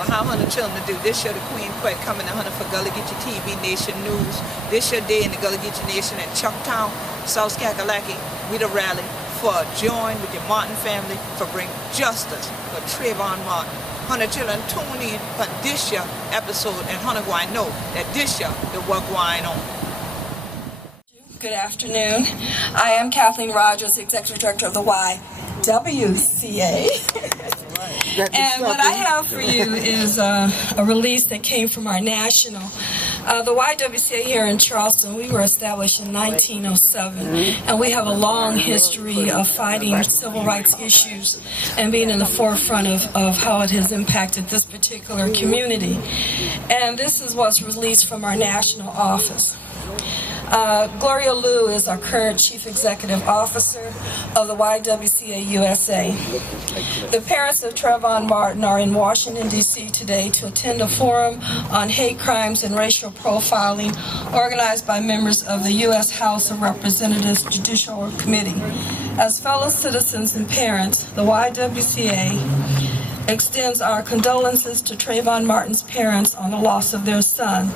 But how Hunter children to do? This year the Queen Quet coming to Hunter for Gullah Geechee TV Nation News. This year day in the Gullah Geechee Nation in Chucktown, South Kakalaki. We the rally for join with your Martin family for bring justice for Trayvon Martin. Hunter children tune in for this year episode and Hunter going know that this year the work going on. Good afternoon. I am Kathleen Rogers, Executive Director of the YWCA. And what I have for you is a release that came from our national. The YWCA here in Charleston, we were established in 1907, and we have a long history of fighting civil rights issues and being in the forefront of how it has impacted this particular community. And this is what's released from our national office. Gloria Liu is our current Chief Executive Officer of the YWCA USA. The parents of Trayvon Martin are in Washington, D.C. today to attend a forum on hate crimes and racial profiling organized by members of the U.S. House of Representatives Judicial Committee. As fellow citizens and parents, the YWCA extends our condolences to Trayvon Martin's parents on the loss of their son.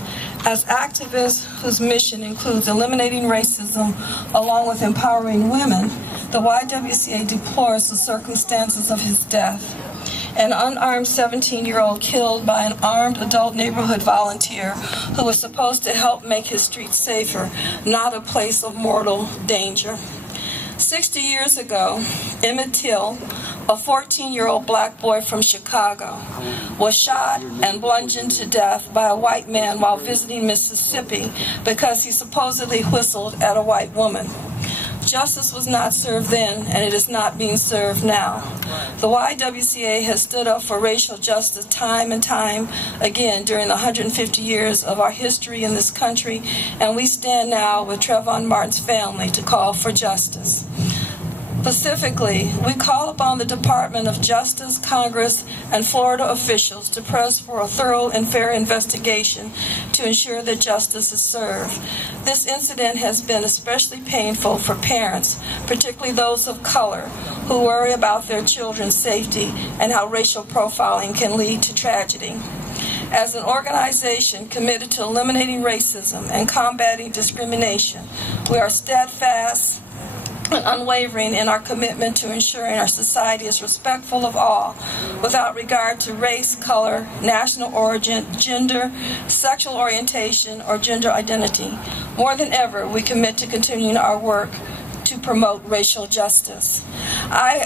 As activists whose mission includes eliminating racism along with empowering women, the YWCA deplores the circumstances of his death. An unarmed 17-year-old killed by an armed adult neighborhood volunteer who was supposed to help make his streets safer, not a place of mortal danger. 60 years ago, Emmett Till, a 14-year-old black boy from Chicago, was shot and bludgeoned to death by a white man while visiting Mississippi because he supposedly whistled at a white woman. Justice was not served then, and it is not being served now. The YWCA has stood up for racial justice time and time again during the 150 years of our history in this country, and we stand now with Trayvon Martin's family to call for justice. Specifically, we call upon the Department of Justice, Congress, and Florida officials to press for a thorough and fair investigation to ensure that justice is served. This incident has been especially painful for parents, particularly those of color, who worry about their children's safety and how racial profiling can lead to tragedy. As an organization committed to eliminating racism and combating discrimination, we are steadfast and unwavering in our commitment to ensuring our society is respectful of all, without regard to race, color, national origin, gender, sexual orientation, or gender identity. More than ever, we commit to continuing our work to promote racial justice. I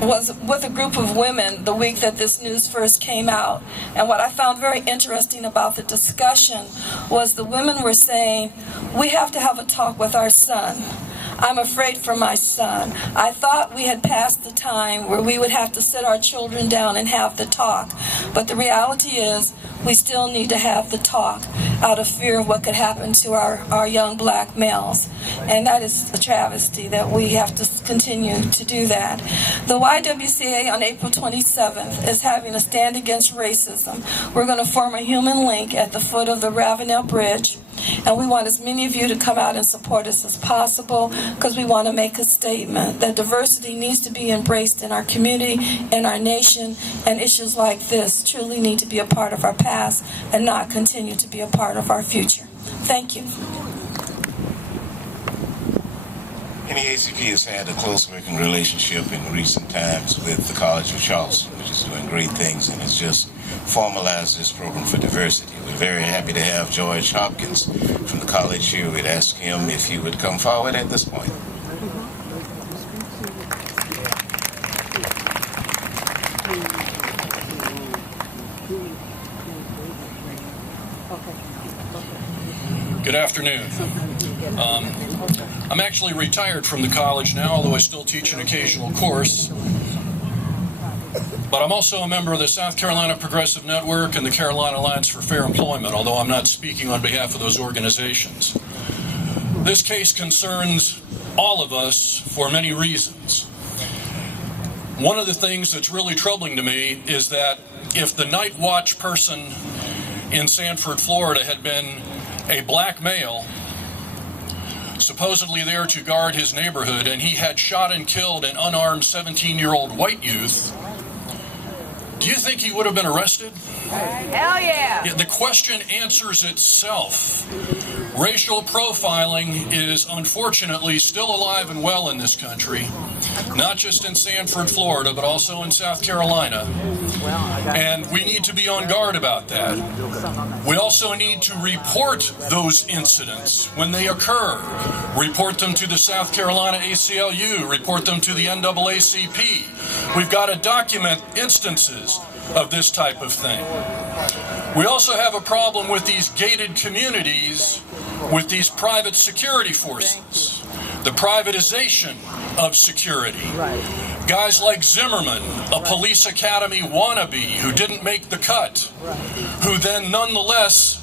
was with a group of women the week that this news first came out, and what I found very interesting about the discussion was the women were saying, we have to have a talk with our son. I'm afraid for my son. I thought we had passed the time where we would have to sit our children down and have the talk. But the reality is we still need to have the talk out of fear of what could happen to our young black males. And that is a travesty that we have to continue to do that. The YWCA on April 27th is having a stand against racism. We're going to form a human link at the foot of the Ravenel Bridge. And we want as many of you to come out and support us as possible, because we want to make a statement that diversity needs to be embraced in our community, in our nation, and issues like this truly need to be a part of our past and not continue to be a part of our future. Thank you. NAACP has had a close working relationship in recent times with the College of Charleston, which is doing great things and has just formalized this program for diversity. We're very happy to have George Hopkins from the college here. We'd ask him if he would come forward at this point. Good afternoon. I'm actually retired from the college now, although I still teach an occasional course. But I'm also a member of the South Carolina Progressive Network and the Carolina Alliance for Fair Employment, although I'm not speaking on behalf of those organizations. This case concerns all of us for many reasons. One of the things that's really troubling to me is that if the night watch person in Sanford, Florida had been a black male, supposedly there to guard his neighborhood, and he had shot and killed an unarmed 17-year-old white youth, Do you think he would have been arrested? Hell yeah! The question answers itself. Racial profiling is unfortunately still alive and well in this country, not just in Sanford, Florida, but also in South Carolina. And we need to be on guard about that. We also need to report those incidents when they occur. Report them to the South Carolina ACLU, report them to the NAACP. We've got to document instances of this type of thing. We also have a problem with these gated communities, with these private security forces, the privatization of security. Guys like Zimmerman, a police academy wannabe who didn't make the cut, who then nonetheless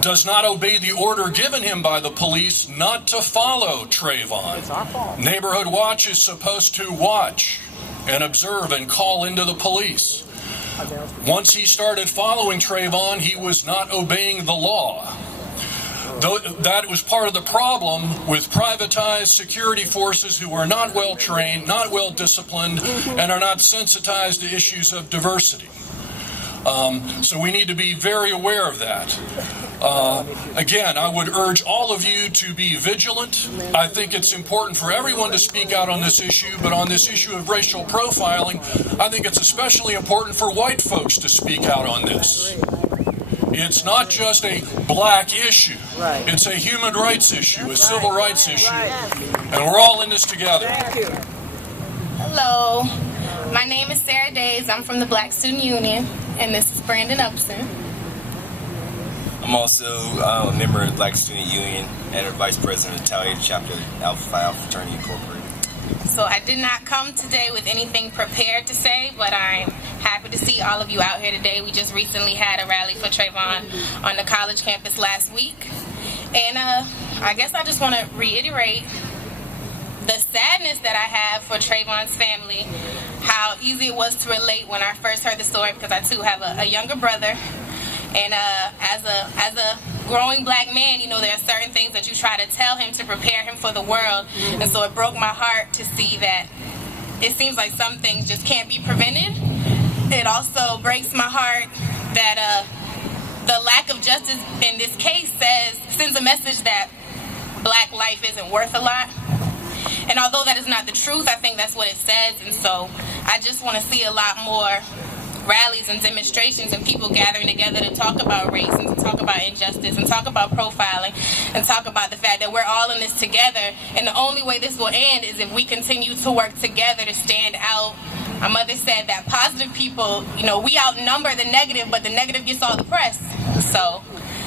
does not obey the order given him by the police not to follow Trayvon. Neighborhood Watch is supposed to watch and observe and call into the police. Once he started following Trayvon, he was not obeying the law. That was part of the problem with privatized security forces who are not well trained, not well disciplined, and are not sensitized to issues of diversity. So we need to be very aware of that. Again, I would urge all of you to be vigilant. I think it's important for everyone to speak out on this issue, but on this issue of racial profiling, I think it's especially important for white folks to speak out on this. It's not just a black issue. It's a human rights issue, a civil rights issue. And we're all in this together. Hello, my name is Sarah Days. I'm from the Black Student Union, and this is Brandon Upson. I'm also a member of the Black Student Union and a vice president of Italian chapter Alpha Phi Alpha Fraternity Incorporated. So I did not come today with anything prepared to say, but I'm happy to see all of you out here today. We just recently had a rally for Trayvon on the college campus last week. And I guess I just want to reiterate the sadness that I have for Trayvon's family, how easy it was to relate when I first heard the story, because I too have a younger brother. And as a growing black man, you know, there are certain things that you try to tell him to prepare him for the world. And so it broke my heart to see that it seems like some things just can't be prevented. It also breaks my heart that the lack of justice in this case sends a message that black life isn't worth a lot. And although that is not the truth, I think that's what it says. And so I just want to see a lot more rallies and demonstrations and people gathering together to talk about race and to talk about injustice and talk about profiling and talk about the fact that we're all in this together. And the only way this will end is if we continue to work together to stand out. My mother said that positive people, you know, we outnumber the negative, but the negative gets all the press. So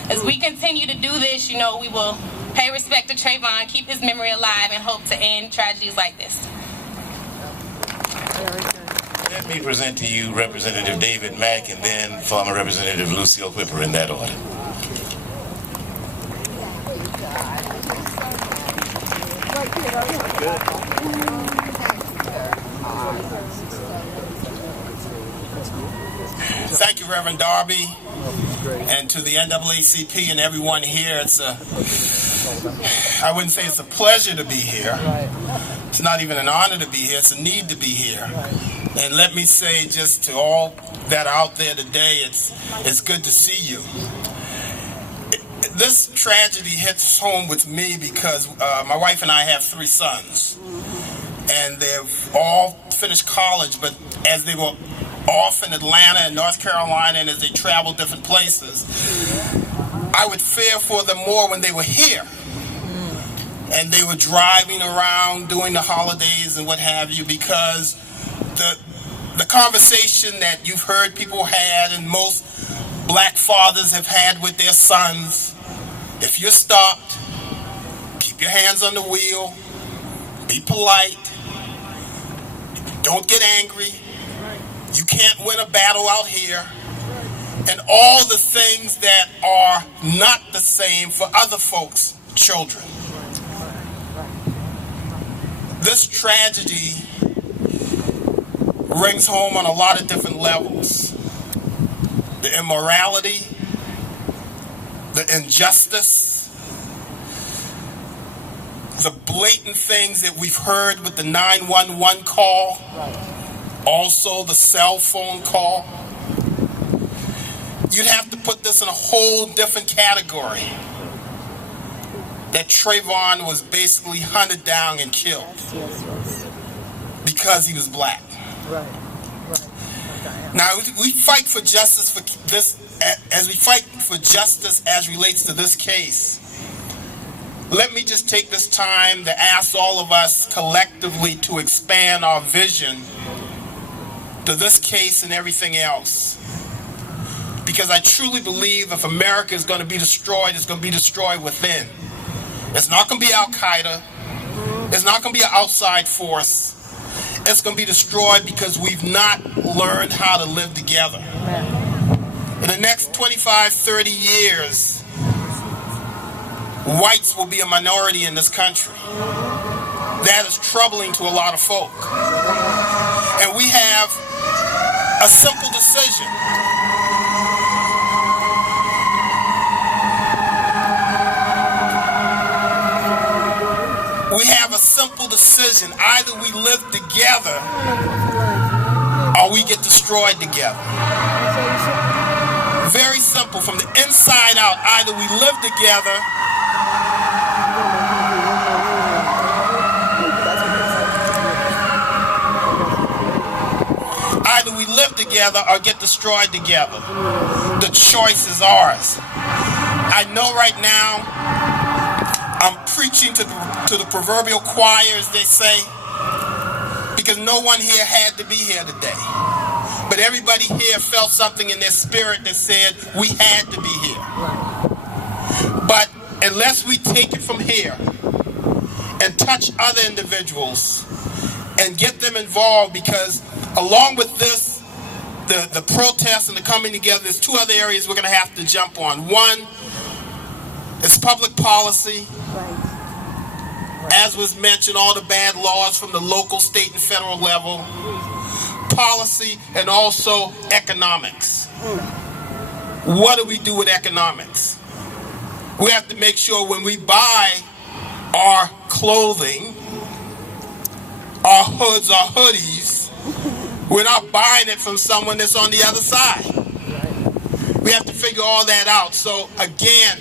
as we continue to do this, you know, we will pay respect to Trayvon, keep his memory alive, and hope to end tragedies like this. Let me present to you Representative David Mack and then former Representative Lucille Whipper in that order. Thank you, Reverend Darby, and to the NAACP and everyone here. I wouldn't say it's a pleasure to be here. It's not even an honor to be here. It's a need to be here. And let me say just to all that are out there today, it's good to see you. This tragedy hits home with me because my wife and I have 3 sons. And they've all finished college, but as they were off in Atlanta and North Carolina and as they traveled different places, I would fear for them more when they were here. And they were driving around during the holidays and what have you, because the conversation that you've heard people had and most black fathers have had with their sons, if you're stopped, keep your hands on the wheel, be polite, don't get angry, you can't win a battle out here, and all the things that are not the same for other folks' children. This tragedy rings home on a lot of different levels. The immorality, the injustice, the blatant things that we've heard with the 911 call, also the cell phone call. You'd have to put this in a whole different category. That Trayvon was basically hunted down and killed because he was black. Right. Now we fight for justice for this, as we fight for justice as relates to this case. Let me just take this time to ask all of us collectively to expand our vision to this case and everything else. Because I truly believe if America is going to be destroyed, it's going to be destroyed within. It's not going to be Al-Qaeda. It's not going to be an outside force. It's going to be destroyed because we've not learned how to live together. In the next 25, 30 years, whites will be a minority in this country. That is troubling to a lot of folk. And we have a simple decision. We have a simple decision. Either we live together or we get destroyed together. Very simple. From the inside out, either we live together or get destroyed together. The choice is ours. I know right now I'm preaching to the proverbial choir, as they say, because no one here had to be here today. But everybody here felt something in their spirit that said we had to be here. But unless we take it from here and touch other individuals and get them involved, because along with this, the protests and the coming together, there's two other areas we're going to have to jump on. One is public policy. As was mentioned, all the bad laws from the local, state, and federal level. Policy and also economics. What do we do with economics? We have to make sure when we buy our clothing, our hoods, our hoodies, we're not buying it from someone that's on the other side. We have to figure all that out. So again,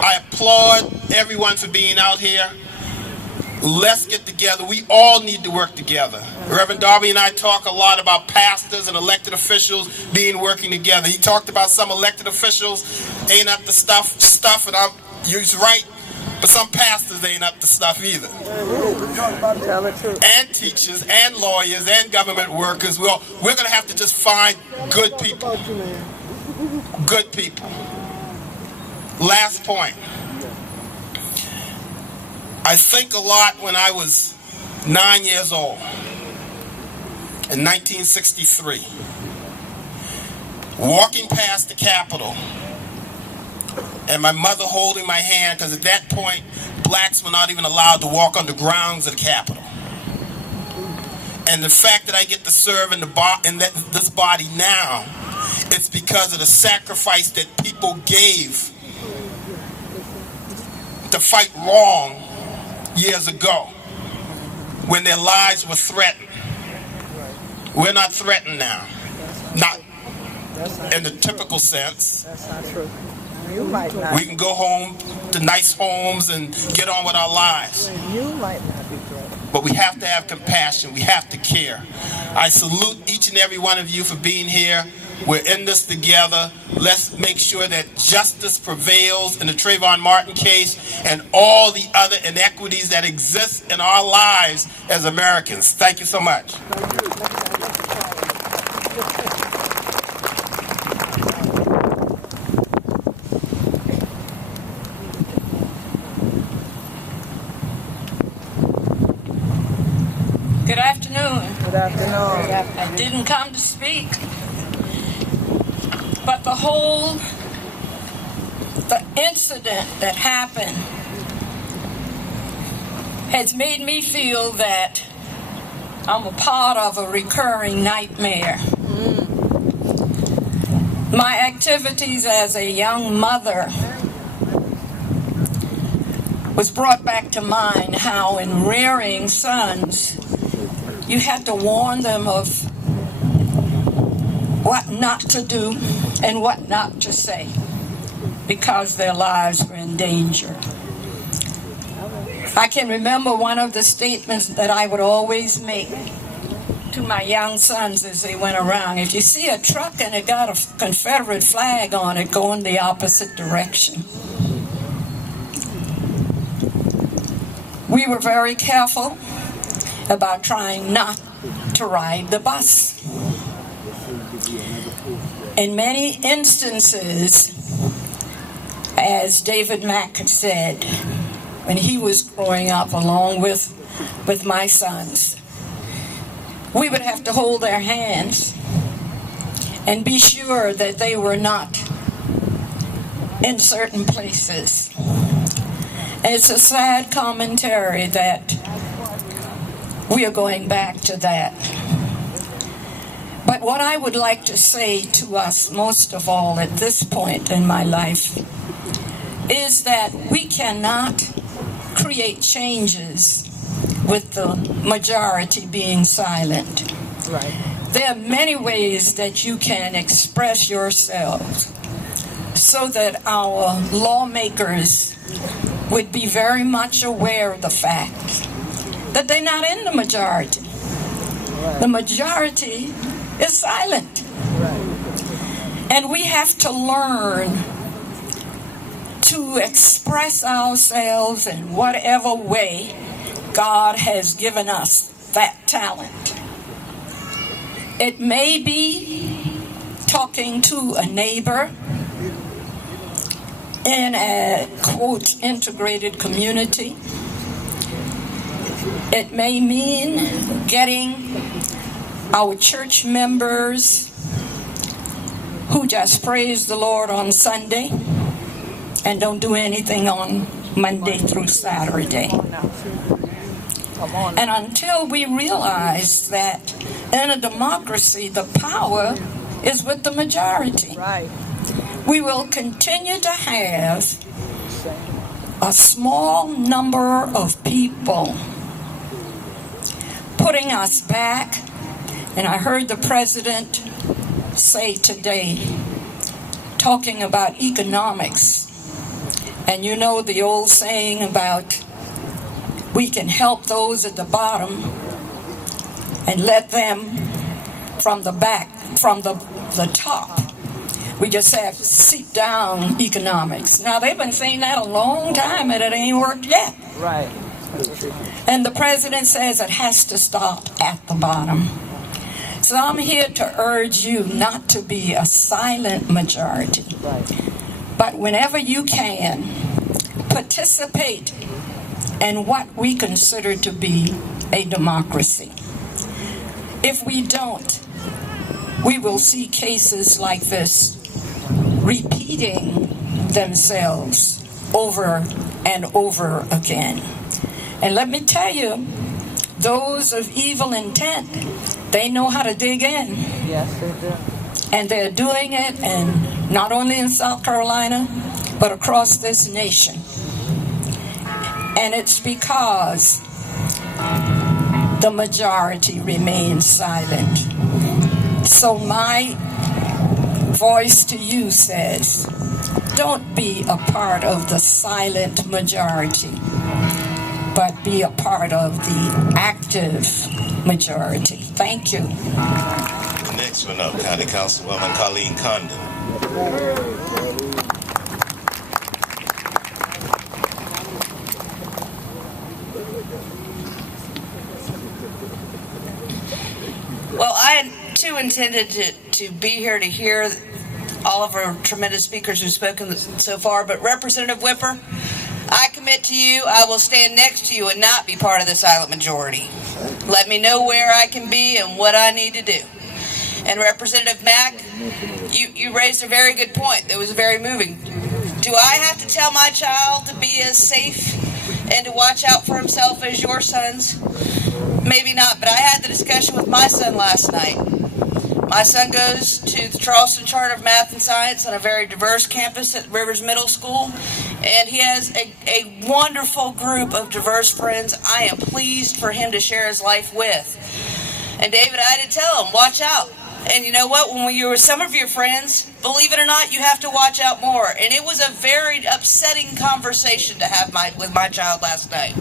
I applaud everyone for being out here. Let's get together. We all need to work together. Reverend Darby and I talk a lot about pastors and elected officials working together. He talked about some elected officials ain't up to stuff, and he's right. But some pastors ain't up to stuff either. And teachers and lawyers and government workers. We're going to have to just find good people. Good people. Last point. I think a lot when I was 9 years old in 1963, walking past the Capitol and my mother holding my hand, because at that point blacks were not even allowed to walk on the grounds of the Capitol. And the fact that I get to serve in this body now, it's because of the sacrifice that people gave to fight wrong years ago when their lives were threatened. We're not threatened now. Not in the typical sense. That's not true. You might not. We can go home to nice homes and get on with our lives. You might not be threatened. But we have to have compassion. We have to care. I salute each and every one of you for being here. We're in this together. Let's make sure that justice prevails in the Trayvon Martin case and all the other inequities that exist in our lives as Americans. Thank you so much. Good afternoon. Good afternoon. I didn't come to speak, but the incident that happened has made me feel that I'm a part of a recurring nightmare. My activities as a young mother was brought back to mind how in rearing sons, you had to warn them of what not to do and what not to say because their lives were in danger. I can remember one of the statements that I would always make to my young sons as they went around. If you see a truck and it got a Confederate flag on it, go in the opposite direction. We were very careful about trying not to ride the bus. In many instances, as David Mack said, when he was growing up along with my sons, we would have to hold their hands and be sure that they were not in certain places. And it's a sad commentary that we are going back to that. But what I would like to say to us most of all at this point in my life is that we cannot create changes with the majority being silent. Right. There are many ways that you can express yourselves so that our lawmakers would be very much aware of the fact that they're not in the majority. Right. The majority is silent. Right. And we have to learn to express ourselves in whatever way God has given us that talent. It may be talking to a neighbor in a, quote, integrated community. It may mean getting our church members who just praise the Lord on Sunday and don't do anything on Monday through Saturday. And until we realize that in a democracy, the power is with the majority, Right. we will continue to have a small number of people putting us back. And I heard the president say today, talking about economics, and you know the old saying about we can help those at the bottom and let them from the back, from the top. We just have to seep down economics. Now, they've been saying that a long time, and it ain't worked yet. Right. And the president says it has to start at the bottom. So I'm here to urge you not to be a silent majority. Right. But whenever you can, participate in what we consider to be a democracy. If we don't, we will see cases like this repeating themselves over and over again. And let me tell you, those of evil intent, they know how to dig in. Yes, they do. And they're doing it, and not only in South Carolina, but across this nation. And it's because the majority remains silent. So my voice to you says, don't be a part of the silent majority, but be a part of the active majority. Thank you. Next one up, County Councilwoman Colleen Condon. Well, I too intended to be here to hear all of our tremendous speakers who've spoken so far, but Representative Whipper, I commit to you, I will stand next to you and not be part of the silent majority. Let me know where I can be and what I need to do. And Representative Mack, you raised a very good point that was very moving. Do I have to tell my child to be as safe and to watch out for himself as your sons? Maybe not, but I had the discussion with my son last night. My son goes to the Charleston Charter of Math and Science on a very diverse campus at Rivers Middle School, and he has a wonderful group of diverse friends I am pleased for him to share his life with. And David, I had to tell him, watch out. And you know what? When you were some of your friends, believe it or not, you have to watch out more. And it was a very upsetting conversation to have with my child last night.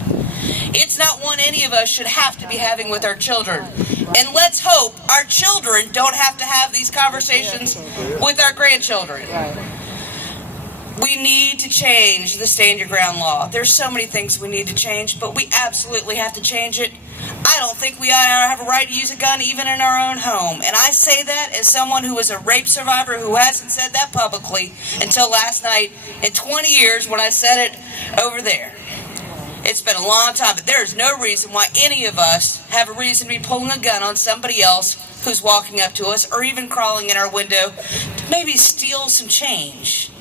It's not one any of us should have to be having with our children. And let's hope our children don't have to have these conversations with our grandchildren. We need to change the stand your ground law. There's so many things we need to change, but we absolutely have to change it. I don't think we have a right to use a gun even in our own home. And I say that as someone who was a rape survivor who hasn't said that publicly until last night in 20 years when I said it over there. It's been a long time, but there's no reason why any of us have a reason to be pulling a gun on somebody else who's walking up to us or even crawling in our window to maybe steal some change.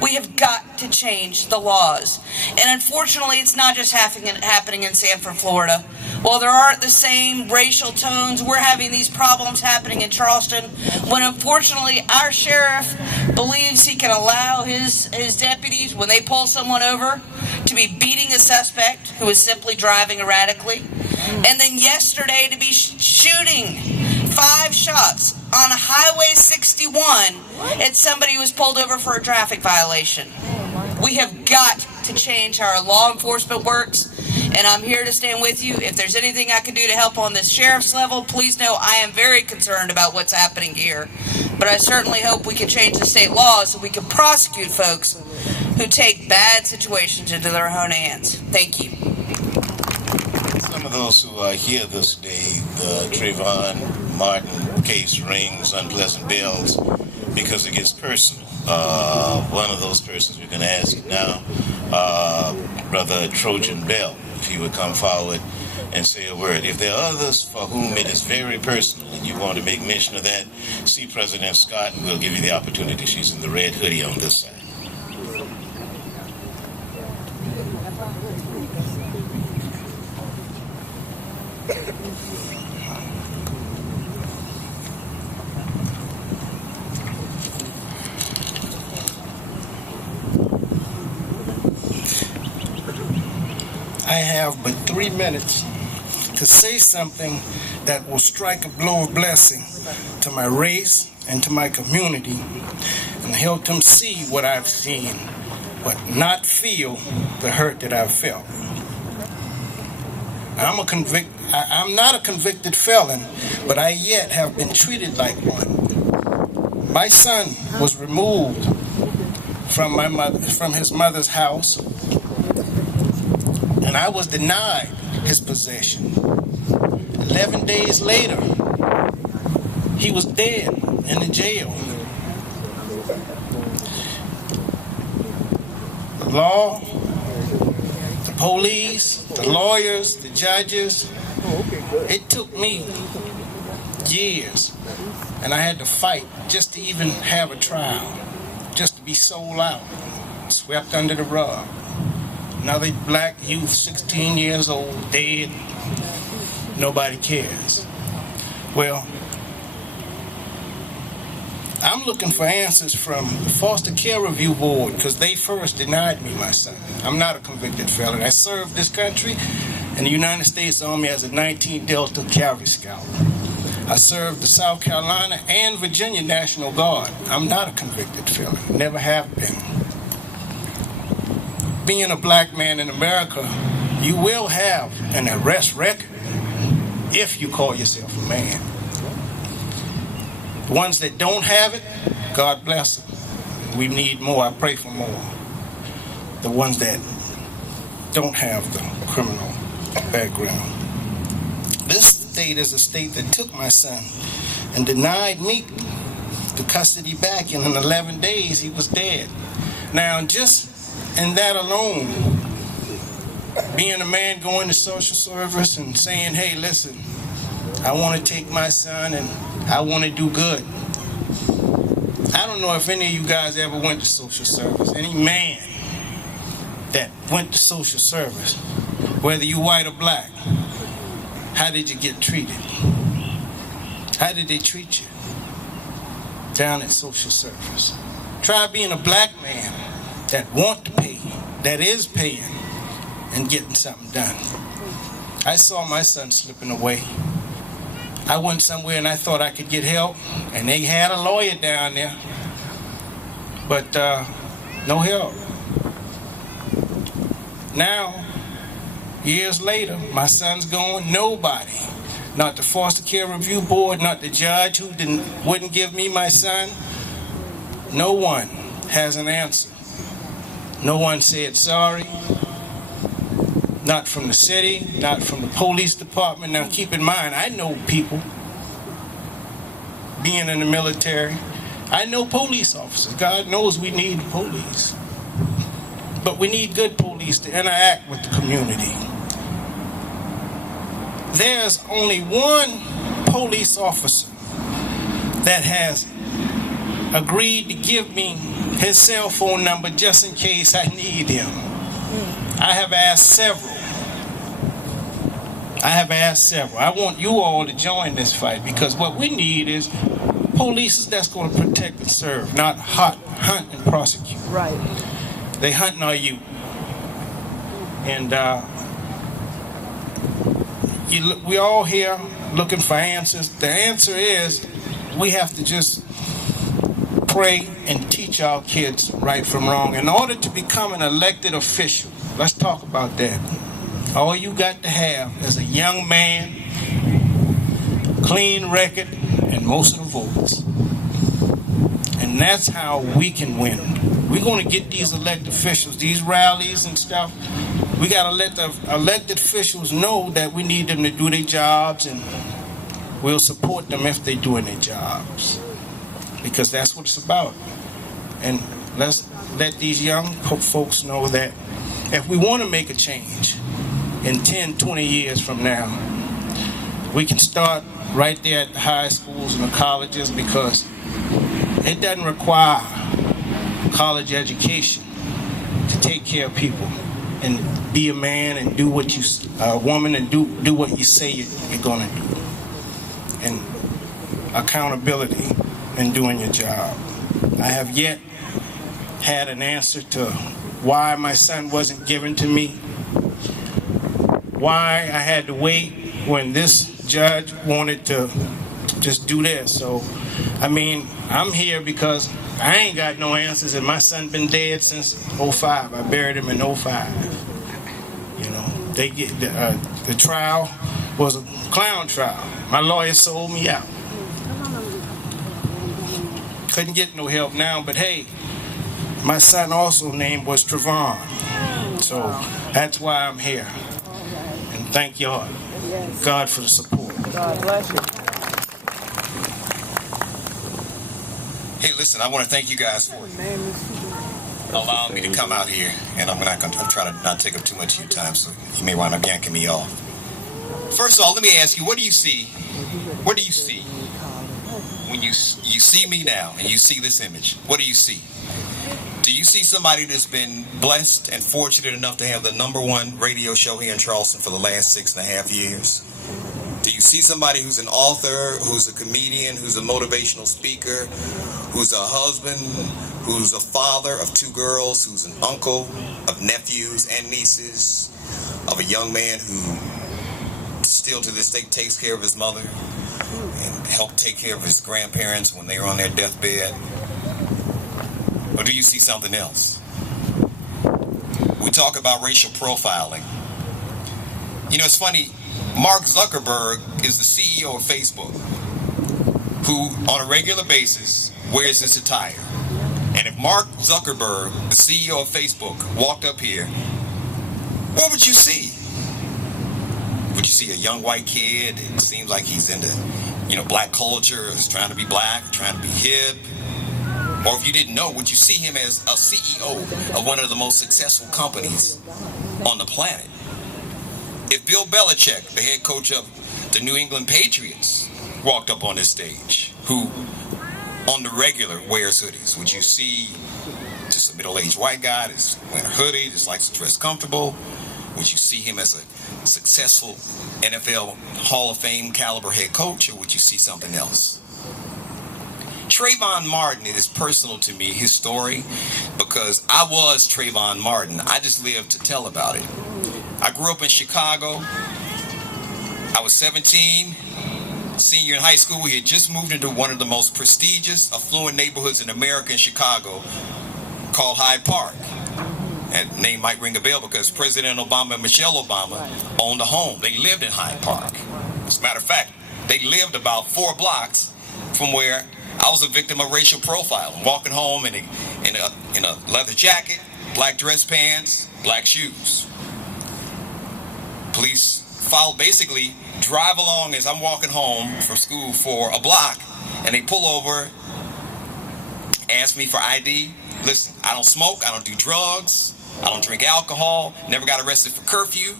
We have got to change the laws. And unfortunately, it's not just happening in Sanford, Florida. While there aren't the same racial tones, we're having these problems happening in Charleston when unfortunately our sheriff believes he can allow his deputies, when they pull someone over, to be beating a suspect who is simply driving erratically. And then yesterday to be shooting 5 shots on Highway 61 at somebody who was pulled over for a traffic violation. We have got to change how our law enforcement works, and I'm here to stand with you. If there's anything I can do to help on this sheriff's level, please know I am very concerned about what's happening here. But I certainly hope we can change the state laws so we can prosecute folks who take bad situations into their own hands. Thank you. Some of those who are here this day, the Trayvon Martin case rings unpleasant bells because it gets personal. One of those persons we're going to ask now, Brother Trojan Bell, if he would come forward and say a word. If there are others for whom it is very personal and you want to make mention of that, see President Scott and we'll give you the opportunity. She's in the red hoodie on this side. I have but 3 minutes to say something that will strike a blow of blessing to my race and to my community and help them see what I've seen, but not feel the hurt that I've felt. I'm not a convicted felon, but I yet have been treated like one. My son was removed from his mother's house, and I was denied his possession. 11 days later, he was dead in the jail. The law, the police, the lawyers, the judges, it took me years, and I had to fight just to even have a trial, just to be sold out, swept under the rug. Another black youth, 16 years old, dead. Nobody cares. Well, I'm looking for answers from the Foster Care Review Board because they first denied me my son. I'm not a convicted felon. I served this country in the United States Army as a 19th Delta Cavalry Scout. I served the South Carolina and Virginia National Guard. I'm not a convicted felon. Never have been. Being a black man in America, you will have an arrest record if you call yourself a man. The ones that don't have it, God bless them. We need more. I pray for more. The ones that don't have the criminal background. This state is a state that took my son and denied me the custody back, and in 11 days he was dead. Now, just in that alone, being a man going to social service and saying, hey, listen, I want to take my son and I want to do good. I don't know if any of you guys ever went to social service. Any man that went to social service, whether you white or black, how did you get treated? How did they treat you down at social service? Try being a black man that want to pay, that is paying, and getting something done. I saw my son slipping away. I went somewhere and I thought I could get help, and they had a lawyer down there, but no help. Now, years later, my son's gone. Nobody, not the foster care review board, not the judge who wouldn't give me my son, no one has an answer. No one said sorry. Not from the city, not from the police department. Now keep in mind, I know people, being in the military, I know police officers. God knows we need police. But we need good police to interact with the community. There's only one police officer that has agreed to give me his cell phone number just in case I need him. I have asked several. I want you all to join this fight, because what we need is police that's going to protect and serve, not hunt and prosecute. Right. They hunting our youth. And we all here looking for answers. The answer is we have to just pray and teach our kids right from wrong. In order to become an elected official, let's talk about that. All you got to have is a young man, clean record, and most of the votes. And that's how we can win. We're going to get these elected officials, these rallies and stuff. We got to let the elected officials know that we need them to do their jobs, and we'll support them if they're doing their jobs. Because that's what it's about. And let's let these young folks know that if we want to make a change in 10, 20 years from now, we can start right there at the high schools and the colleges, because it doesn't require college education to take care of people and be a man and do what you, a woman, and do what you say you're going to do. And accountability in doing your job. I have yet had an answer to why my son wasn't given to me, why I had to wait when this judge wanted to just do this. So, I mean, I'm here because I ain't got no answers, and my son been dead since 05. I buried him in 05. You know, they get the trial was a clown trial. My lawyer sold me out. Couldn't get no help now, but hey, my son also name was Trayvon. So that's why I'm here. And thank y'all, God, for the support. God bless you. Hey, listen, I want to thank you guys for allowing me to come out here, and I'm trying to not take up too much of your time, so you may wind up yanking me off. First of all, let me ask you, what do you see? What do you see when you see me now and you see this image? What do you see? Do you see somebody that's been blessed and fortunate enough to have the #1 radio show here in Charleston for the last 6.5 years? Do you see somebody who's an author, who's a comedian, who's a motivational speaker, who's a husband, who's a father of 2 girls, who's an uncle of nephews and nieces, of a young man who still to this day takes care of his mother and helped take care of his grandparents when they were on their deathbed? Or do you see something else? We talk about racial profiling. You know, it's funny, Mark Zuckerberg is the CEO of Facebook, who on a regular basis wears this attire. And if Mark Zuckerberg, the CEO of Facebook, walked up here, what would you see? Would you see a young white kid? It seems like he's into, black culture, is trying to be black, trying to be hip. Or if you didn't know, would you see him as a CEO of one of the most successful companies on the planet? If Bill Belichick, the head coach of the New England Patriots, walked up on this stage, who on the regular wears hoodies, would you see just a middle-aged white guy that's wearing a hoodie, just likes to dress comfortable? Would you see him as a successful NFL Hall of Fame caliber head coach, or would you see something else? Trayvon Martin is personal to me, his story, because I was Trayvon Martin. I just lived to tell about it. I grew up in Chicago. I was 17 senior in high school. We had just moved into one of the most prestigious, affluent neighborhoods in America, in Chicago, called Hyde Park. That name might ring a bell because President Obama and Michelle Obama owned a home. They lived in Hyde Park. As a matter of fact, they lived about 4 blocks from where I was a victim of racial profiling. Walking home in a leather jacket, black dress pants, black shoes. Police basically drive along as I'm walking home from school for a block, and they pull over, ask me for ID. Listen, I don't smoke, I don't do drugs, I don't drink alcohol, never got arrested for curfew,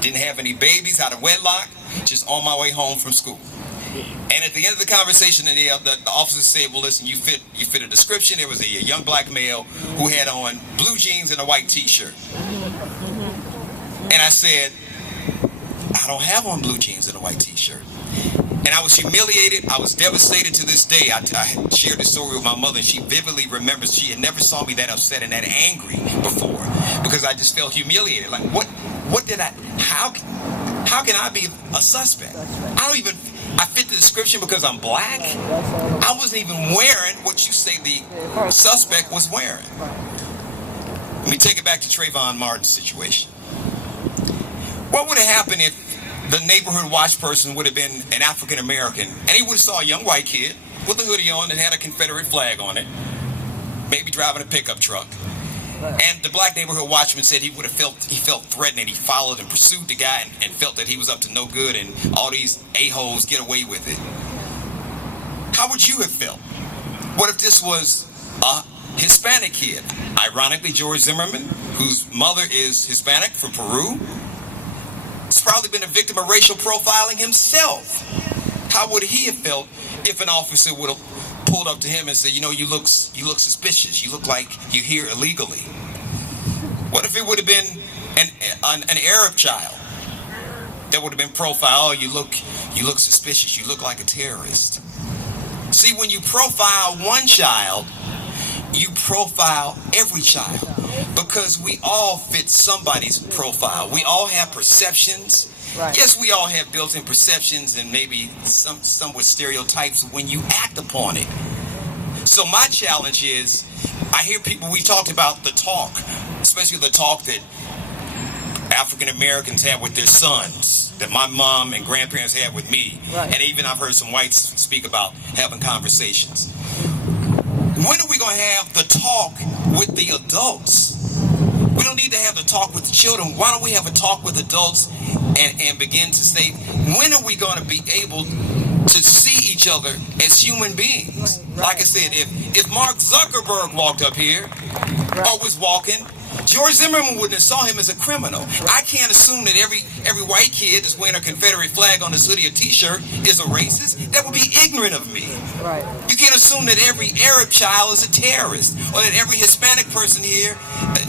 didn't have any babies out of wedlock, just on my way home from school. And at the end of the conversation, the officer said, well, listen, you fit a description. There was a young black male who had on blue jeans and a white t-shirt. And I said, I don't have on blue jeans and a white t-shirt. And I was humiliated. I was devastated to this day. I shared this story with my mother, and she vividly remembers she had never saw me that upset and that angry before, because I just felt humiliated. Like, what did I, how can I be a suspect? I fit the description because I'm black. I wasn't even wearing what you say the suspect was wearing. Let me take it back to Trayvon Martin's situation. What would have happened if the neighborhood watch person would have been an African American, and he would have saw a young white kid with a hoodie on that had a Confederate flag on it, maybe driving a pickup truck? And the black neighborhood watchman said he felt threatened, and he followed and pursued the guy and felt that he was up to no good and all these a-holes get away with it. How would you have felt? What if this was a Hispanic kid? Ironically, George Zimmerman, whose mother is Hispanic from Peru, has probably been a victim of racial profiling himself. How would he have felt if an officer would have pulled up to him and said, you know, you look suspicious. You look like you're here illegally. What if it would have been an Arab child that would have been profiled? Oh, you look suspicious. You look like a terrorist. See, when you profile one child, you profile every child, because we all fit somebody's profile. We all have perceptions. Right. Yes, we all have built-in perceptions and maybe some with stereotypes when you act upon it. So my challenge is, I hear people, we talked about the talk, especially the talk that African Americans have with their sons, that my mom and grandparents had with me. Right. And even I've heard some whites speak about having conversations. When are we going to have the talk with the adults? We don't need to have the talk with the children. Why don't we have a talk with adults and begin to say, when are we going to be able to see each other as human beings? Right. Like I said, if Mark Zuckerberg walked up here or was walking, George Zimmerman wouldn't have saw him as a criminal. I can't assume that every white kid that's wearing a Confederate flag on his hoodie or t-shirt is a racist. That would be ignorant of me. Right. You can't assume that every Arab child is a terrorist, or that every Hispanic person here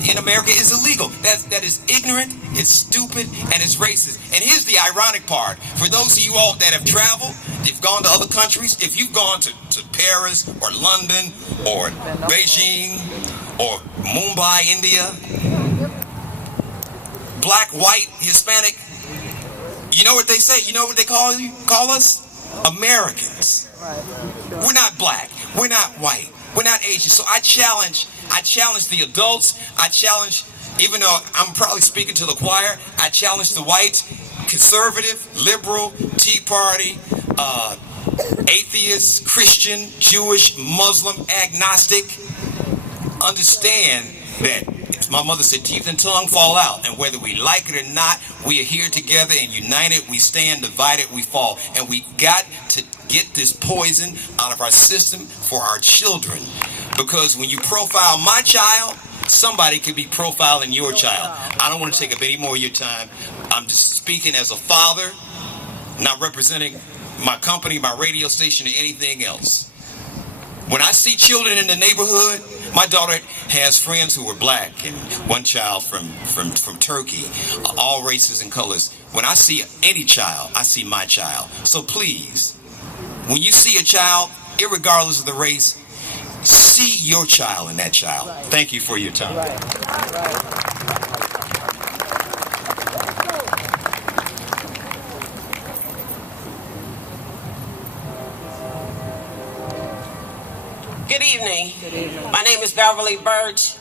in America is illegal. That is ignorant, it's stupid, and it's racist. And here's the ironic part. For those of you all that have traveled, they've gone to other countries, if you've gone to Paris or London or Beijing or Mumbai, India, black, white, Hispanic, you know what they say? You know what they call us? Americans. We're not black. We're not white. We're not Asian. So I challenge the adults. I challenge, even though I'm probably speaking to the choir, I challenge the whites, conservative, liberal, Tea Party, atheist, Christian, Jewish, Muslim, agnostic. Understand that, as my mother said, teeth and tongue fall out, and whether we like it or not, we are here together and united. We stand, divided, we fall. And we got to get this poison out of our system for our children, because when you profile my child, somebody could be profiling your child. I don't want to take up any more of your time. I'm just speaking as a father, not representing my company, my radio station, or anything else. When I see children in the neighborhood, my daughter has friends who are black and one child from Turkey, all races and colors. When I see any child, I see my child. So please, when you see a child, irregardless of the race, see your child in that child. Thank you for your time. evening. My name is Beverly Birch.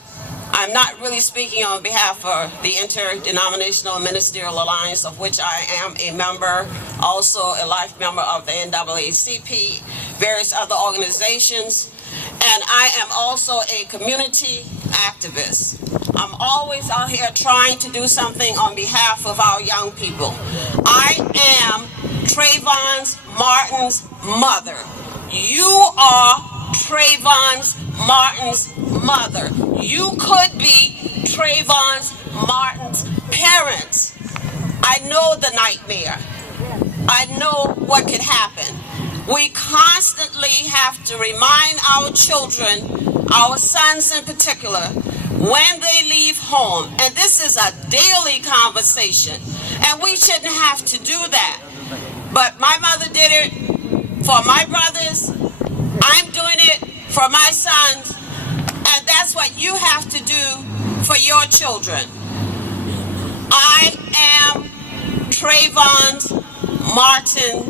I'm not really speaking on behalf of the Interdenominational Ministerial Alliance, of which I am a member, also a life member of the NAACP, various other organizations, and I am also a community activist. I'm always out here trying to do something on behalf of our young people. I am Trayvon Martin's mother. You are Trayvon Martin's mother. You could be Trayvon Martin's parents. I know the nightmare. I know what could happen. We constantly have to remind our children, our sons in particular, when they leave home. And this is a daily conversation. And we shouldn't have to do that. But my mother did it for my brothers. I'm doing it for my sons. And that's what you have to do for your children. I am Trayvon Martin's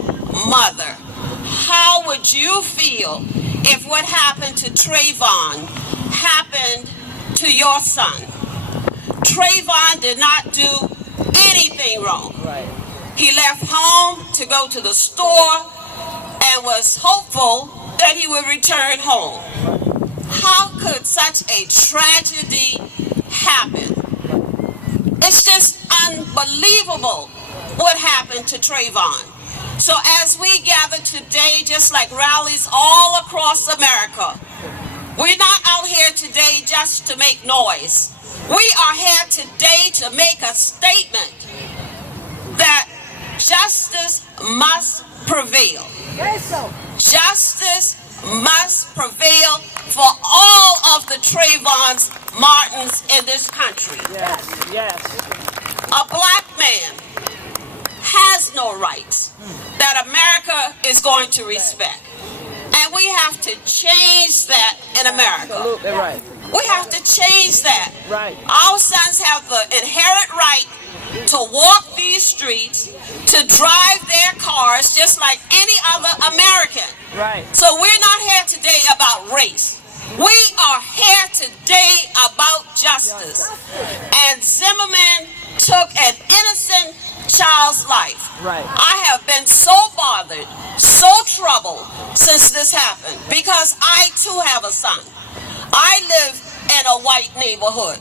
mother. How would you feel if what happened to Trayvon happened to your son? Trayvon did not do anything wrong. He left home to go to the store and was hopeful that he would return home. How could such a tragedy happen? It's just unbelievable what happened to Trayvon. So as we gather today, just like rallies all across America, we're not out here today just to make noise. We are here today to make a statement that justice must prevail. Justice must prevail for all of the Trayvon Martins in this country. A black man has no rights that America is going to respect. And we have to change that in America. Absolutely right. We have to change that. Right. Our sons have the inherent right to walk these streets, to drive their cars just like any other American. Right. So we're not here today about race. We are here today about justice. And Zimmerman took an innocent child's life. Right. I have been so bothered, so troubled since this happened because I too have a son. I live in a white neighborhood.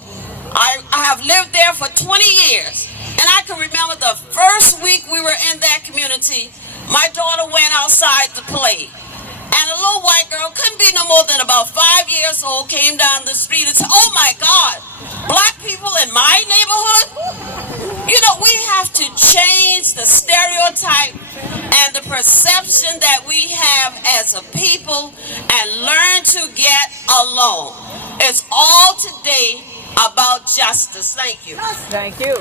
I have lived there for 20 years. And I can remember the first week we were in that community, my daughter went outside to play. And a little white girl, couldn't be no more than about 5 years old, came down the street and said, "Oh my God, black people in my neighborhood?" You know, we have to change the stereotype and the perception that we have as a people and learn to get along. It's all today about justice. Thank you. Thank you.